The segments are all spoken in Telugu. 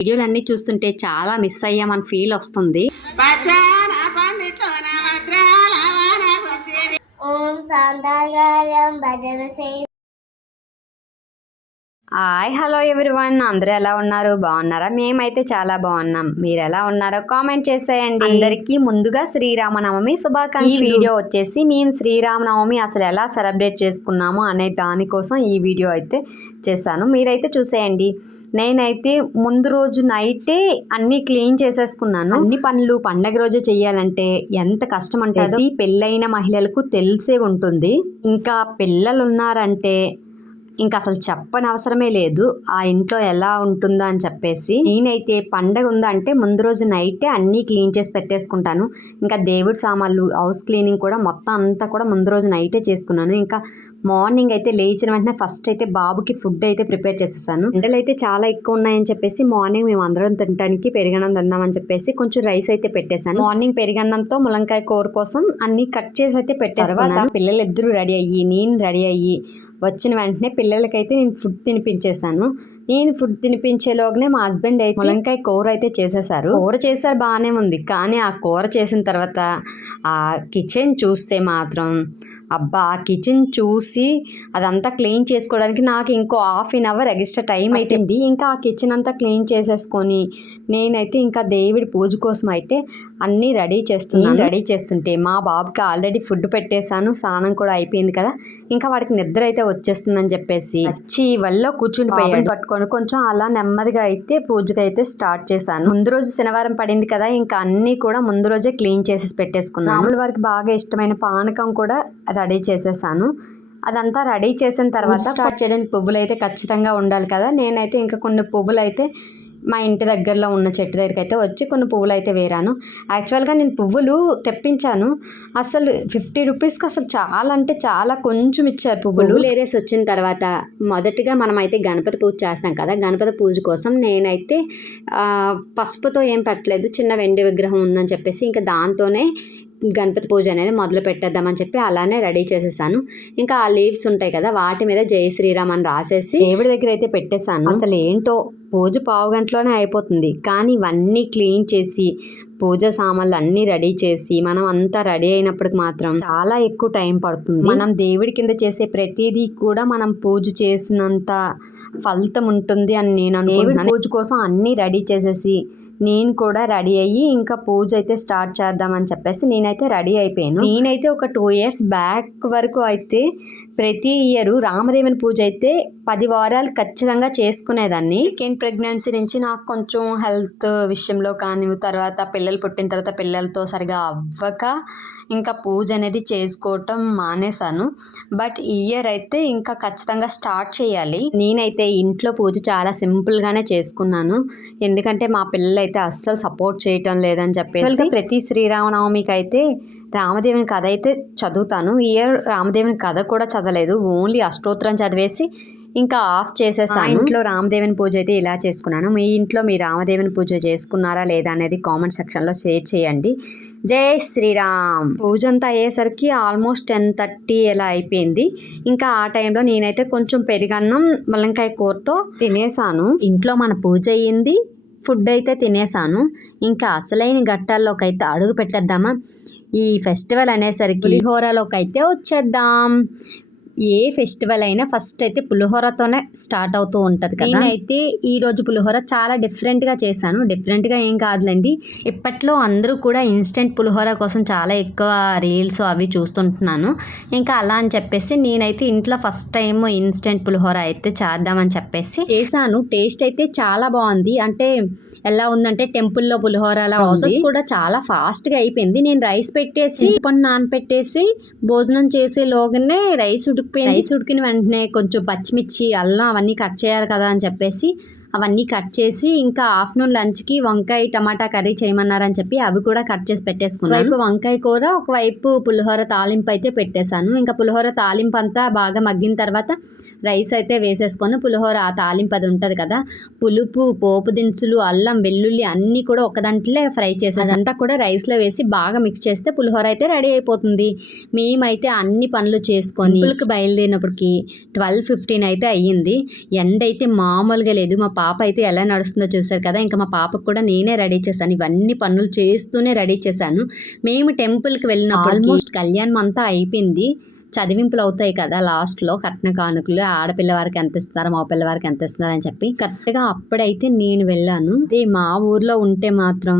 వీడియోలన్నీ చూస్తుంటే చాలా మిస్ అయ్యామని ఫీల్ వస్తుంది. ఓం సాంతాగారం భజన హాయ్ హలో ఎవ్రీవన్ అందరూ ఎలా ఉన్నారు? బాగున్నారా? మేమైతే చాలా బాగున్నాం. మీరు ఎలా ఉన్నారో కామెంట్ చేసేయండి. అందరికీ ముందుగా శ్రీరామనవమి శుభాకాంక్షలు. ఈ వీడియో వచ్చేసి మేము శ్రీరామనవమి అసలు ఎలా సెలబ్రేట్ చేసుకున్నాము అనే దానికోసం ఈ వీడియో అయితే చేశాను. మీరైతే చూసేయండి. నేనైతే ముందు రోజు నైటే అన్ని క్లీన్ చేసేసుకున్నాను. అన్ని పనులు పండగ రోజే చెయ్యాలంటే ఎంత కష్టం అంటే పెళ్ళైన మహిళలకు తెలిసే ఉంటుంది. ఇంకా పిల్లలు ఉన్నారంటే ఇంకా అసలు చెప్పని అవసరమే లేదు. ఆ ఇంట్లో ఎలా ఉంటుందో అని చెప్పేసి నేనైతే పండగ ఉందంటే ముందు రోజు నైటే అన్నీ క్లీన్ చేసి పెట్టేసుకుంటాను. ఇంకా దేవుడి సామాన్లు హౌస్ క్లీనింగ్ కూడా మొత్తం అంతా కూడా ముందు రోజు నైటే చేసుకున్నాను. ఇంకా మార్నింగ్ అయితే లేచిన వెంటనే ఫస్ట్ అయితే బాబుకి ఫుడ్ అయితే ప్రిపేర్ చేసేసాను. ఎండలు అయితే చాలా ఎక్కువ ఉన్నాయని చెప్పేసి మార్నింగ్ మేము అందరం తినడానికి పెరిగన్నం తిందామని చెప్పేసి కొంచెం రైస్ అయితే పెట్టేశాను. మార్నింగ్ పెరిగన్నంతో ములంకాయ కూర కోసం అన్ని కట్ చేసి అయితే పెట్టేసుకున్నాను. పిల్లలు ఇద్దరు రెడీ అయ్యి నేను రెడీ అయ్యి వచ్చిన వెంటనే పిల్లలకైతే నేను ఫుడ్ తినిపించేశాను. నేను ఫుడ్ తినిపించేలోగానే మా హస్బెండ్ అయితే ములంకాయ కూర అయితే చేసేసారు కూర చేశారు బాగానే ఉంది. కానీ ఆ కూర చేసిన తర్వాత ఆ కిచెన్ చూస్తే మాత్రం అబ్బా ఆ కిచెన్ చూసి అదంతా క్లీన్ చేసుకోవడానికి నాకు ఇంకో half an hour extra time అయిపోయింది. ఇంకా ఆ కిచెన్ అంతా క్లీన్ చేసేసుకొని నేనైతే ఇంకా దేవుడి పూజ కోసం అయితే అన్నీ రెడీ చేస్తున్నాను. రెడీ చేస్తుంటే మా బాబుకి ఆల్రెడీ ఫుడ్ పెట్టేశాను స్నానం కూడా అయిపోయింది కదా. ఇంకా వాడికి నిద్ర అయితే వచ్చేస్తుందని చెప్పేసి వచ్చి వల్ల కూర్చుని పోయాడు పట్టుకొని కొంచెం అలా నెమ్మదిగా అయితే పూజకి అయితే స్టార్ట్ చేశాను. ముందు రోజు శనివారం పడింది కదా ఇంకా అన్నీ కూడా ముందు రోజే క్లీన్ చేసి పెట్టేసుకున్నాను. మామూలు వారికి బాగా ఇష్టమైన పానకం కూడా రెడీ చేసేసాను. అదంతా రెడీ చేసిన తర్వాత స్టార్ట్ చేయడానికి పువ్వులు అయితే ఖచ్చితంగా ఉండాలి కదా. నేనైతే ఇంకా కొన్ని పువ్వులు అయితే మా ఇంటి దగ్గరలో ఉన్న చెట్టు దగ్గరికి అయితే వచ్చి కొన్ని పువ్వులు అయితే వేరాను యాక్చువల్గా నేను పువ్వులు తెప్పించాను. అసలు ఫిఫ్టీ రూపీస్కి అసలు చాలా అంటే చాలా కొంచెం ఇచ్చారు పువ్వులు. లేరేసి వచ్చిన తర్వాత మొదటిగా మనమైతే గణపతి పూజ చేస్తాం కదా గణపతి పూజ కోసం నేనైతే పసుపుతో ఏం పెట్టలేదు చిన్న వెండి విగ్రహం ఉందని చెప్పేసి ఇంకా దాంతోనే గణపతి పూజ అనేది మొదలు పెట్టేద్దామని చెప్పి అలానే రెడీ చేసేసాను. ఇంకా ఆ లీవ్స్ ఉంటాయి కదా వాటి మీద జై శ్రీరామ్ అని రాసేసి దేవుడి దగ్గర అయితే పెట్టేశాను. అసలు ఏంటో పూజ పావు గంటలోనే అయిపోతుంది. కానీ ఇవన్నీ క్లీన్ చేసి పూజ సామాన్లు అన్నీ రెడీ చేసి మనం అంతా రెడీ అయినప్పటికి మాత్రం చాలా ఎక్కువ టైం పడుతుంది. మనం దేవుడి కింద చేసే ప్రతిదీ కూడా మనం పూజ చేసినంత ఫలితం ఉంటుంది అని నేను అనుకుంటున్నాను. పూజ కోసం అన్నీ రెడీ చేసేసి నేను కూడా రెడీ అయ్యి ఇంకా పూజ అయితే స్టార్ట్ చేద్దామని చెప్పేసి నేనైతే రెడీ అయిపోయాను. నేనైతే ఒక టూ ఇయర్స్ బ్యాక్ వరకు అయితే ప్రతి ఇయర్ రామదేవుని పూజ అయితే పది వారాలు ఖచ్చితంగా చేసుకునేదాన్ని. సెకండ్ ప్రెగ్నెన్సీ నుంచి నాకు కొంచెం హెల్త్ విషయంలో కానీ తర్వాత పిల్లలు పుట్టిన తర్వాత పిల్లలతో సరిగా అవ్వక ఇంకా పూజ అనేది చేసుకోవటం మానేశాను. బట్ ఇయర్ అయితే ఇంకా ఖచ్చితంగా స్టార్ట్ చేయాలి. నేనైతే ఇంట్లో పూజ చాలా సింపుల్గానే చేసుకున్నాను. ఎందుకంటే మా పిల్లలు అయితే అస్సలు సపోర్ట్ చేయటం లేదని చెప్పేసి. ప్రతి శ్రీరామనవమికి అయితే రామదేవుని కథ అయితే చదువుతాను. ఈ ఇయర్ రామదేవుని కథ కూడా చదవలేదు. ఓన్లీ అష్టోత్తరం చదివేసి ఇంకా ఆఫ్ చేసేసాను. ఇంట్లో రామదేవుని పూజ అయితే ఇలా చేసుకున్నాను. మీ ఇంట్లో మీ రామదేవుని పూజ చేసుకున్నారా లేదా అనేది కామెంట్ సెక్షన్లో షేర్ చేయండి. జై శ్రీరామ్. పూజ అంతా అయ్యేసరికి ఆల్మోస్ట్ టెన్ థర్టీ ఇలా అయిపోయింది. ఇంకా ఆ టైంలో నేనైతే కొంచెం పెరిగన్నం ములంకాయ కూరతో తినేసాను. ఇంట్లో మన పూజ అయ్యింది. ఫుడ్ అయితే తినేసాను. ఇంకా అసలైన గట్టాల్లోకి అయితే అడుగు పెట్టేద్దామా? ఈ ఫెస్టివల్ అనేసరికి పులిహోరలోకి అయితే వచ్చేద్దాం. ఏ ఫెస్టివల్ అయినా ఫస్ట్ అయితే పులిహోరతోనే స్టార్ట్ అవుతూ ఉంటుంది కదా. నేనైతే ఈ రోజు పులిహోర చాలా డిఫరెంట్గా చేశాను. డిఫరెంట్గా ఏం కాదులేండి. ఇప్పట్లో అందరూ కూడా ఇన్స్టెంట్ పులిహోర కోసం చాలా ఎక్కువ రీల్స్ అవి చూస్తుంటున్నాను. ఇంకా అలా అని చెప్పేసి నేనైతే ఇంట్లో ఫస్ట్ టైం ఇన్స్టెంట్ పులిహోర అయితే చేద్దామని చెప్పేసి చేశాను. టేస్ట్ అయితే చాలా బాగుంది. అంటే ఎలా ఉందంటే టెంపుల్లో పులిహోర అలా ప్రాసెస్ కూడా చాలా ఫాస్ట్గా అయిపోయింది. నేను రైస్ పెట్టేసి పన్ను నానపెట్టేసి భోజనం చేసే లోగానే రైస్ ఉడికిపోయింది రైస్ ఉడికిన వెంటనే కొంచెం పచ్చిమిర్చి అల్లం అవన్నీ కట్ చేయాలి కదా అని చెప్పేసి అవన్నీ కట్ చేసి ఇంకా ఆఫ్టర్నూన్ లంచ్కి వంకాయ టమాటా కర్రీ చేయమన్నారని చెప్పి అవి కూడా కట్ చేసి పెట్టేసుకున్నాను. వైపు వంకాయ కూర ఒకవైపు పులిహోర తాలింపు అయితే పెట్టేశాను. ఇంకా పులిహోర తాలింపు అంతా బాగా మగ్గిన తర్వాత రైస్ అయితే వేసేసుకొని పులిహోర ఆ తాలింపు అది ఉంటుంది కదా పులుపు పోపు దినుసులు అల్లం వెల్లుల్లి అన్నీ కూడా ఒక దాంట్లో ఫ్రై చేసేసి అదంతా కూడా రైస్లో వేసి బాగా మిక్స్ చేస్తే పులిహోర అయితే రెడీ అయిపోతుంది. మేమైతే అన్ని పనులు చేసుకొని పులుకు బయలుదేరినప్పటికి ట్వెల్వ్ ఫిఫ్టీన్ అయితే అయ్యింది. ఎండ అయితే మామూలుగా లేదు. మా పాప అయితే ఎలా నడుస్తుందో చూసారు కదా ఇంకా మా పాపకు కూడా నేనే రెడీ చేశాను. ఇవన్నీ పనులు చేస్తూనే రెడీ చేశాను. మేము టెంపుల్కి వెళ్ళినప్పుడు ఆల్మోస్ట్ కళ్యాణం అంతా అయిపోయింది. చదివింపులు అవుతాయి కదా లాస్ట్లో కట్న కానుకలు ఆడపిల్ల వారికి ఎంత ఇస్తున్నారు మా పిల్ల వారికి ఎంత ఇస్తున్నారు అని చెప్పి. కరెక్ట్గా అప్పుడైతే నేను వెళ్ళాను. అదే మా ఊర్లో ఉంటే మాత్రం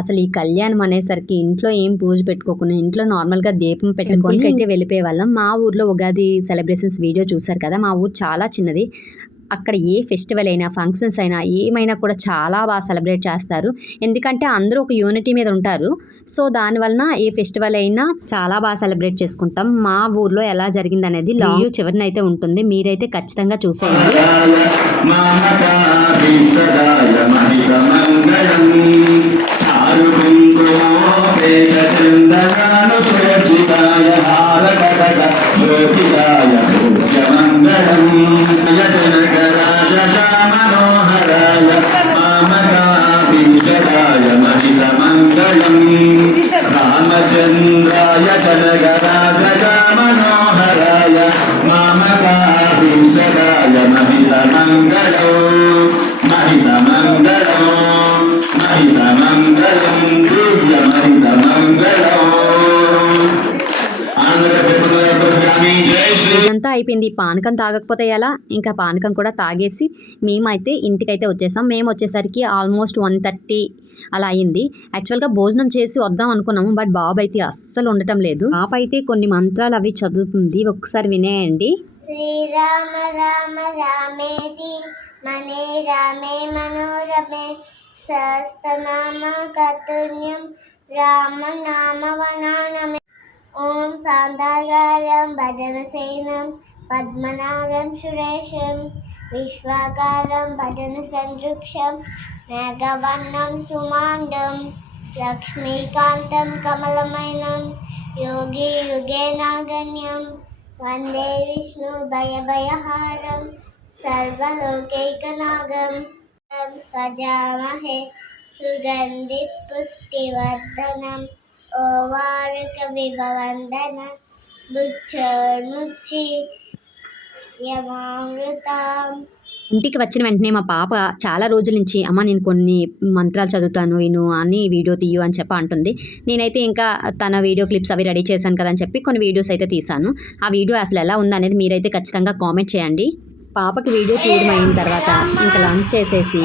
అసలు ఈ కళ్యాణం అనేసరికి ఇంట్లో ఏం పూజ పెట్టుకోకుండా ఇంట్లో నార్మల్గా దీపం పెట్టుకొని అయితే వెళ్ళిపోయే వాళ్ళం మా ఊర్లో ఉగాది సెలబ్రేషన్స్ వీడియో చూసారు కదా మా ఊరు చాలా చిన్నది. అక్కడ ఏ ఫెస్టివల్ అయినా ఫంక్షన్స్ అయినా ఏమైనా కూడా చాలా బాగా సెలబ్రేట్ చేస్తారు. ఎందుకంటే అందరూ ఒక యూనిటీ మీద ఉంటారు. సో దానివలన ఏ ఫెస్టివల్ అయినా చాలా బాగా సెలబ్రేట్ చేసుకుంటాం. మా ఊర్లో ఎలా జరిగింది అనేది లాంగ్ చివరినైతే ఉంటుంది. మీరైతే ఖచ్చితంగా చూసేయండి. చంద్రాయ జనగరాజ ఇదంతా అయిపోయింది. పానకం తాగకపోతే ఎలా? ఇంకా పానకం కూడా తాగేసి మేమైతే ఇంటికైతే వచ్చేసాం. మేము వచ్చేసరికి ఆల్మోస్ట్ వన్ థర్టీ అలా అయింది. యాక్చువల్గా భోజనం చేసి వద్దాం అనుకున్నాము బట్ బాబు అయితే అస్సలు ఉండటం లేదు. పాప అయితే కొన్ని మంత్రాలు అవి చదువుతుంది. ఒకసారి వినేయండి. శ్రీరామ రామ రామేది మనే రామే మనోరమే. సహస్రనామ కతుణ్యం రామ నామ వనానమే. ఓం సాందాగారం భజనసేనం పద్మనాభం సురేశం విశ్వాకారం భజన సంజుక్షం మేఘవర్ణం సుమాండం లక్ష్మీకాంతం కమలమైనం యోగి యుగేనాగణ్యం వందే విష్ణు భయభయహారం సర్వలోకైకనాగం సజామహే సుగంధి పుష్టివర్ధనం ఓవారుక విభవందన బుచ్చోర్ముచ్చి యమామృతం. ఇంటికి వచ్చిన వెంటనే మా పాప చాలా రోజుల నుంచి అమ్మ నేను కొన్ని మంత్రాలు చదువుతాను విను అని వీడియో తీయు అని చెప్పి అంటుంది. నేనైతే ఇంకా తన వీడియో క్లిప్స్ అవి రెడీ చేశాను కదా అని చెప్పి కొన్ని వీడియోస్ అయితే తీశాను. ఆ వీడియో అసలు ఎలా ఉందనేది మీరైతే ఖచ్చితంగా కామెంట్ చేయండి. పాపకి వీడియో తీయడం అయిన తర్వాత ఇంకా లంచ్ చేసేసి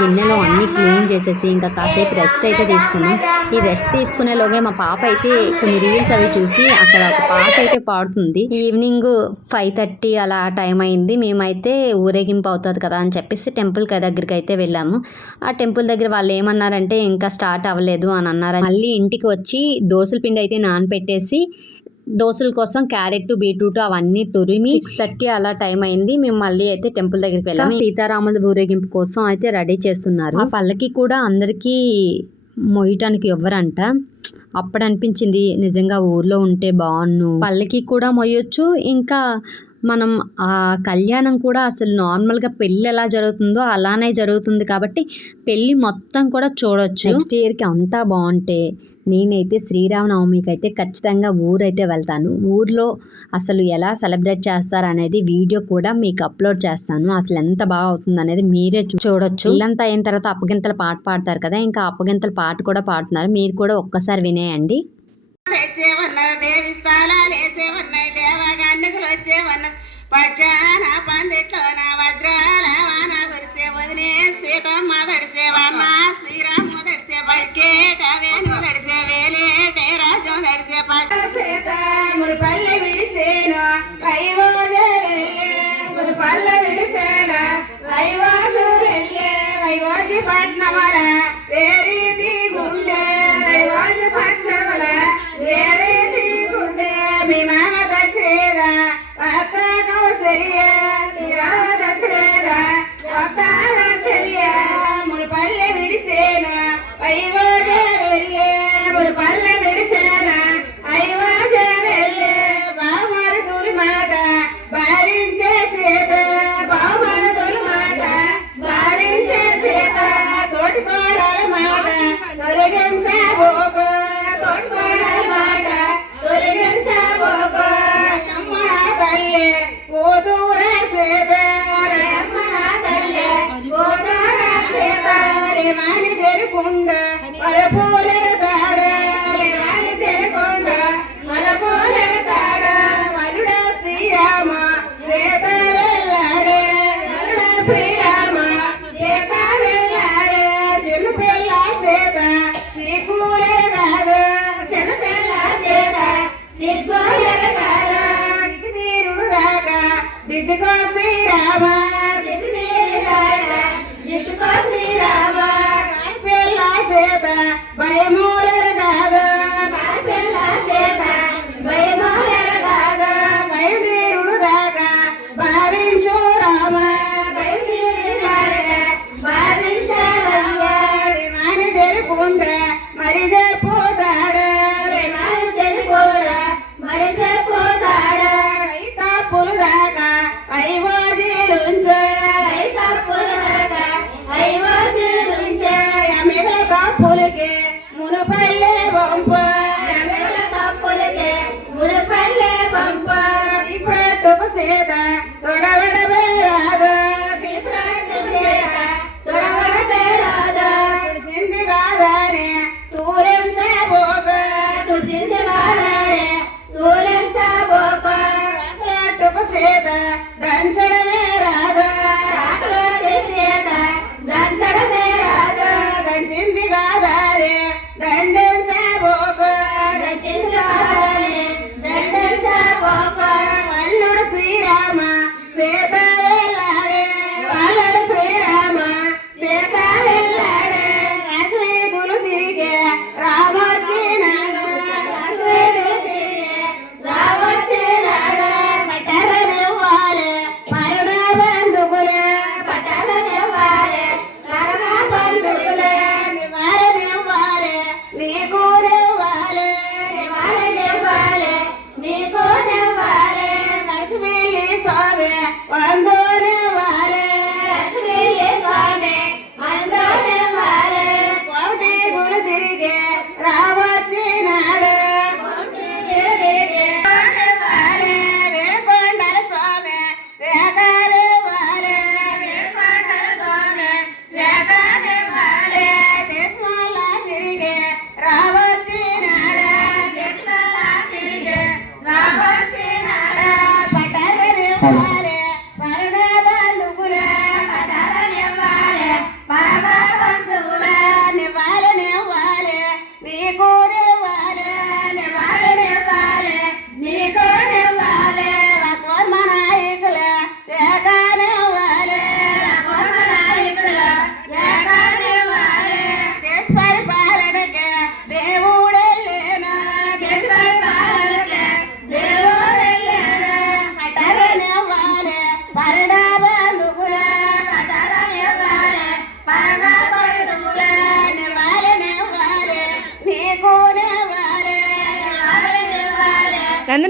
గిన్నెలో అన్నీ క్లీన్ చేసేసి ఇంకా కాసేపు రెస్ట్ అయితే తీసుకున్నాం. ఈ రెస్ట్ తీసుకునేలోగే మా పాప అయితే కొన్ని రీల్స్ అవి చూసి అక్కడ ఒక పాట అయితే పాడుతుంది. ఈవినింగ్ ఫైవ్ థర్టీ అలా టైం అయింది. మేమైతే ఊరేగింపు అవుతుంది కదా అని చెప్పేసి టెంపుల్ దగ్గరికి అయితే వెళ్ళాము. ఆ టెంపుల్ దగ్గర వాళ్ళు ఏమన్నారంటే ఇంకా స్టార్ట్ అవ్వలేదు అని అన్నారు మళ్ళీ ఇంటికి వచ్చి దోశల పిండి అయితే నానపెట్టేసి దోశల కోసం క్యారెట్ బీట్రూట్ అవన్నీ తురిమి సిక్స్ థర్టీ అలా టైం అయింది. మేము మళ్ళీ అయితే టెంపుల్ దగ్గరికి వెళ్ళాము. సీతారాముల ఊరేగింపు కోసం అయితే రెడీ చేస్తున్నారు. ఆ పల్లకి కూడా అందరికీ మొయ్యటానికి ఎవ్వరంట. అప్పుడు అనిపించింది నిజంగా ఊర్లో ఉంటే బాగున్ను. పల్లకి కూడా మొయ్యొచ్చు. ఇంకా మనం ఆ కళ్యాణం కూడా అసలు నార్మల్గా పెళ్ళి ఎలా జరుగుతుందో అలానే జరుగుతుంది కాబట్టి పెళ్ళి మొత్తం కూడా చూడొచ్చు. నెక్స్ట్ ఇయర్కి అంతా బాగుంటే నేనైతే శ్రీరామనవమికి అయితే ఖచ్చితంగా ఊరైతే వెళ్తాను. ఊర్లో అసలు ఎలా సెలబ్రేట్ చేస్తారు అనేది వీడియో కూడా మీకు అప్లోడ్ చేస్తాను. అసలు ఎంత బాగా అవుతుంది అనేది మీరే చూ- చూడొచ్చు. ఇల్లంతా అయిన తర్వాత అప్పగింతల పాట పాడతారు కదా ఇంకా అప్పగింతల పాట కూడా పాడుతున్నారు. మీరు కూడా ఒక్కసారి వినేయండి. పందిట్లో నా వజ్రాల వాన శ్రీరామ బడికే కవేను పట్నమల. వేరీతి గుండె? వైవాజి పట్నమల. వేరీతి గుండె? మీ మామ దశరేద అత్త కౌసల్య. మీ రామ దశరేద అత్త Yeah, మునుపల్లే పంప. తప్పులకే మునుపల్లే పంప. ఇప్పుడు సేద. Yeah,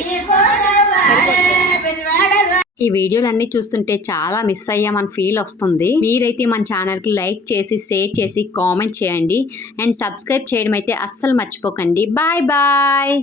ఉంది. ఈ వీడియోలన్నీ చూస్తుంటే చాలా మిస్ అయ్యామని ఫీల్ వస్తుంది. మీరైతే మన ఛానల్కి లైక్ చేసి షేర్ చేసి కామెంట్ చేయండి. అండ్ సబ్స్క్రైబ్ చేయడం అయితే అస్సలు మర్చిపోకండి. Bye bye